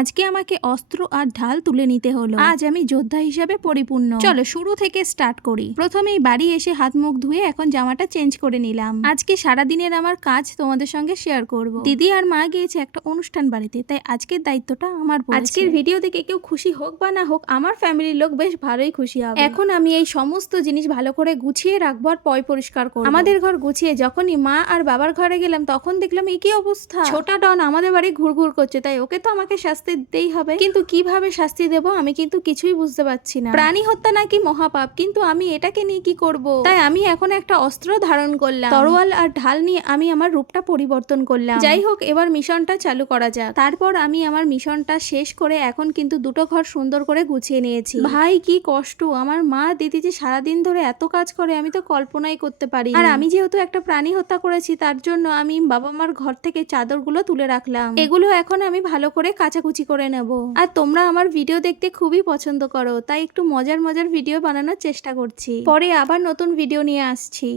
আজকে আমাকে অস্ত্র আর ঢাল তুলে নিতে হলো। আজ আমি যোদ্ধা হিসাবে পরিপূর্ণ। চলো শুরু থেকে স্টার্ট করি। প্রথমেই বাড়ি এসে হাত মুখ ধুয়ে এখন জামাটা চেঞ্জ করে নিলাম। আজকে সারাদিনের আমার কাজ তোমাদের সঙ্গে শেয়ার করব। দিদি আর মা গিয়েছে একটা অনুষ্ঠান বাড়িতে, তাই আজকের দায়িত্বটা আমার পড়েছে। আজকের ভিডিও দেখে কেউ খুশি হোক বা না হোক, আমার ফ্যামিলির লোক বেশ ভালোই খুশি হবে। এখন আমি এই সমস্ত জিনিস ভালো করে গুছিয়ে রাখবো আর পয় পরিষ্কার করবো। আমাদের ঘর গুছিয়ে যখনই মা আর বাবার ঘরে গেলাম তখন দেখলাম এই কি অবস্থা। ছোটা ডন আমাদের বাড়ি ঘুরঘুর করছে, তাই ওকে তো আমাকে শাস্তি দিতেই হবে। কিন্তু কিভাবে শাস্তি দেব আমি কিন্তু কিছুই বুঝতে পারছি না। প্রাণী হত্যা নাকি মহাপাপ, কিন্তু আমি এটাকে নিয়ে কি করব? তাই আমি এখন একটা অস্ত্র ধারণ করলাম। তরোয়াল আর ঢাল নিয়ে আমি আমার রূপটা পরিবর্তন করলাম। যাই হোক, এবার মিশনটা চালু করা যাক। তারপর আমি আমার মিশনটা শেষ করে এখন কিন্তু দুটো ঘর সুন্দর করে গুছিয়ে নিয়েছি। ভাই কি কষ্ট, আমার মা দিদি যে সারাদিন ধরে এত কাজ করে আমি তো কল্পনাই করতে পারি। আর আমি যেহেতু একটা প্রাণী হত্যা করেছি তার জন্য আমি বাবা মার ঘর থেকে চাদরগুলো তুলে রাখলাম। এগুলো এখন আমি ভালো করে কাচাকুচি করে নেব। আর তোমরা আমার ভিডিও দেখতে খুবই পছন্দ করো, তাই একটু মজার মজার ভিডিও বানানোর চেষ্টা করছি। পরে আবার নতুন ভিডিও নিয়ে আসছি।